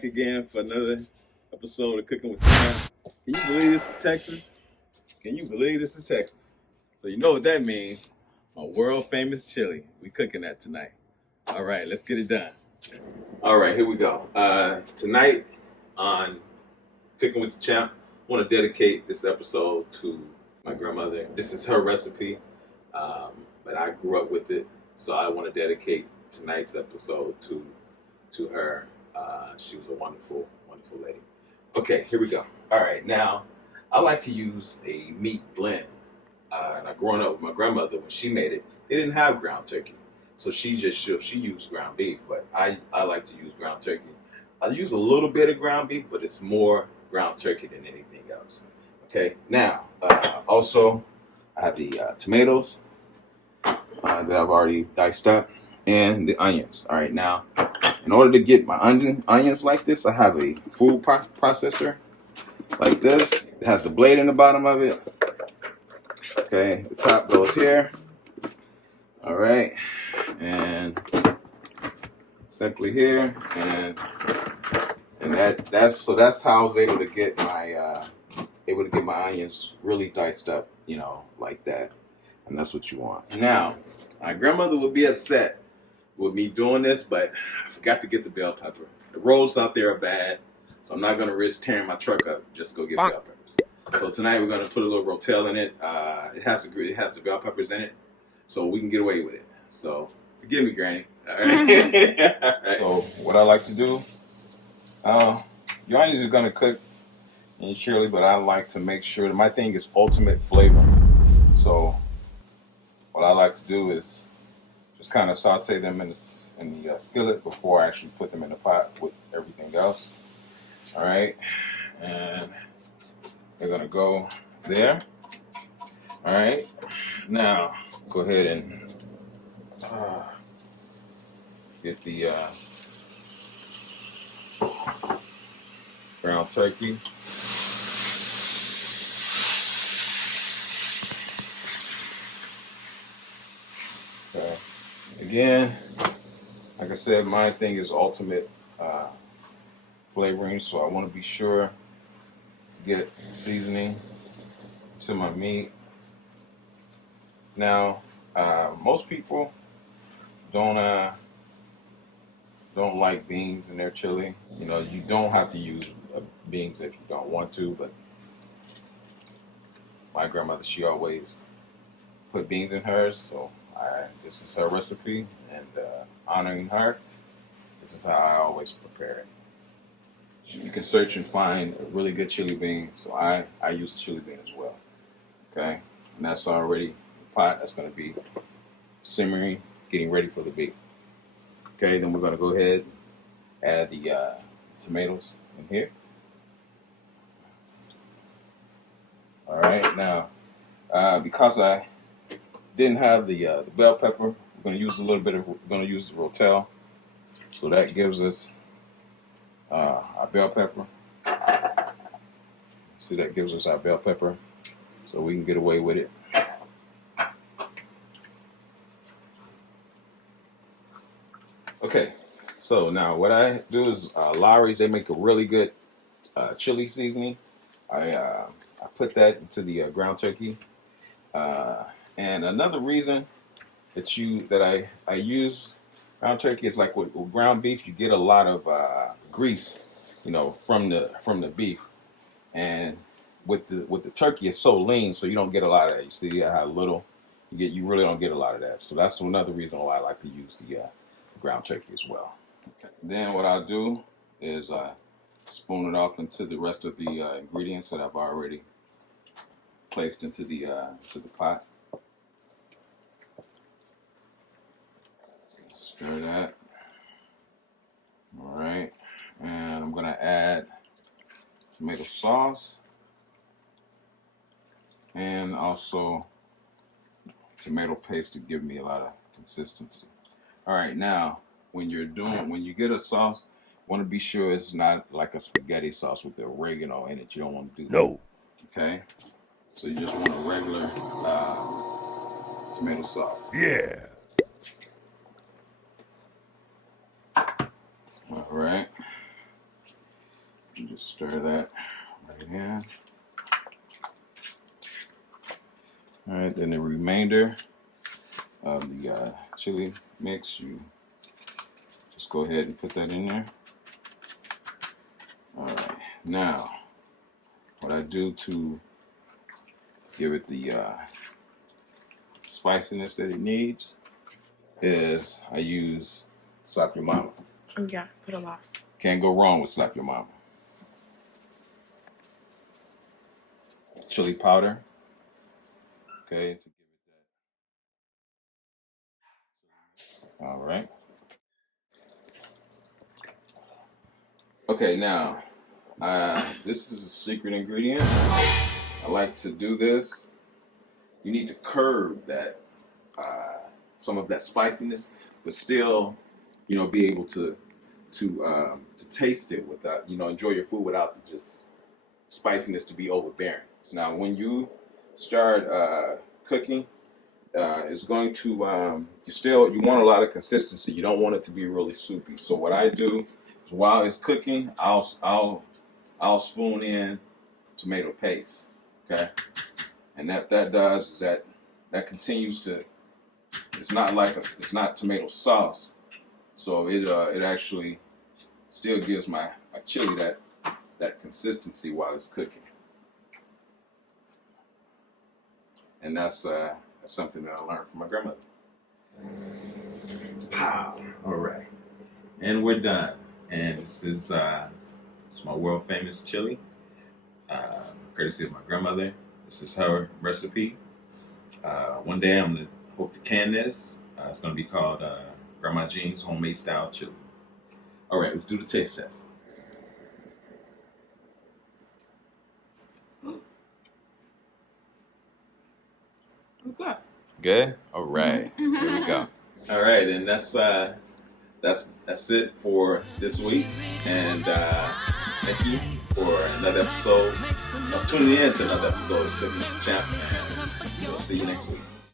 back again for another episode of Cooking with Tim. Can you believe this is Texas? Can you believe this is Texas? So you know what that means. A world famous chili. We cooking that tonight. All right, let's get it done. All right, here we go. Tonight on Cooking with the Champ, I want to dedicate this episode to my grandmother. This is her recipe, but I grew up with it, so I want to dedicate tonight's episode to her. She was a wonderful, wonderful lady. Okay, here we go. All right, now I like to use a meat blend. And I growing up with my grandmother, when she made it, they didn't have ground turkey, so she used ground beef. But I like to use ground turkey. I use a little bit of ground beef, but it's more ground turkey than anything else. Okay, now also I have the tomatoes that I've already diced up, and the onions. All right, now in order to get my onions like this, I have a food processor like this. It has the blade in the bottom of it. Okay, the top goes here. All right, and simply here, and that's how I was able to get my onions really diced up, like that. And that's what you want. Now, my grandmother would be upset with me doing this, but I forgot to get the bell pepper. The roads out there are bad, so I'm not gonna risk tearing my truck up just to go get bell peppers. So tonight we're gonna put a little rotel in it. It has the bell peppers in it, so we can get away with it. So forgive me, Granny. All right. All right. So what I like to do, your onions are gonna cook and surely, but I like to make sure that my thing is ultimate flavor. So what I like to do is just kind of saute them in the skillet before I actually put them in the pot with everything else. All right, and they're gonna go there. All right, now go ahead and get the ground turkey. Okay. Again, like I said, my thing is ultimate flavoring, so I want to be sure to get seasoning to my meat. Now, most people don't like beans in their chili. You don't have to use beans if you don't want to, but my grandmother, she always put beans in hers, so this is her recipe, and honoring her, this is how I always prepare it. You can search and find a really good chili bean, so I use the chili bean as well. Okay, and that's already the pot that's going to be simmering, getting ready for the beef. Okay, then we're going to go ahead and add the tomatoes in here. All right, now because I didn't have the bell pepper, we're going to use the rotel, so that gives us our bell pepper. See, that gives us our bell pepper, so we can get away with it. Okay, so now what I do is Lawry's, they make a really good chili seasoning. I put that into the ground turkey. And another reason that I use ground turkey is like with ground beef, you get a lot of grease, from the beef, and with the turkey, it's so lean, so you don't get a lot of that. You see how little you really don't get a lot of that. So that's another reason why I like to use the ground turkey as well. Okay. Then what I'll do is spoon it off into the rest of the ingredients that I've already placed into the pot. Stir that. All right, and I'm gonna add tomato sauce and also tomato paste to give me a lot of consistency. All right, now when you get a sauce, you want to be sure it's not like a spaghetti sauce with the oregano in it. You don't want to do that. No. Okay, so you just want a regular tomato sauce. Yeah. All right. You just stir that right in. All right, then the remainder of the chili mix, you just go ahead and put that in there. All right, now what I do to give it the spiciness that it needs is I use Slap Your Mama. Oh yeah, put a lot. Can't go wrong with Slap Your Mama. Chili powder. Okay. All right. Okay, now this is a secret ingredient. I like to do this. You need to curb that some of that spiciness, but still, be able to taste it without, enjoy your food without the just spiciness to be overbearing. So now, when you start cooking, it's going to you want a lot of consistency. You don't want it to be really soupy. So what I do is while it's cooking, I'll spoon in tomato paste. Okay, and that does is that continues to. It's not tomato sauce, so it actually still gives my chili that consistency while it's cooking, and that's something that I learned from my grandmother. Pow! All right, and we're done. And this is it's my world famous chili, courtesy of my grandmother. This is her recipe. One day I'm gonna hope to can this. It's gonna be called Grandma Jean's Homemade Style Chili. All right, let's do the taste test. Okay. Good. All right. Here we go. All right, and that's it for this week. And thank you for another episode of tuning in to another episode of Untitled Chapter. And we'll see you next week.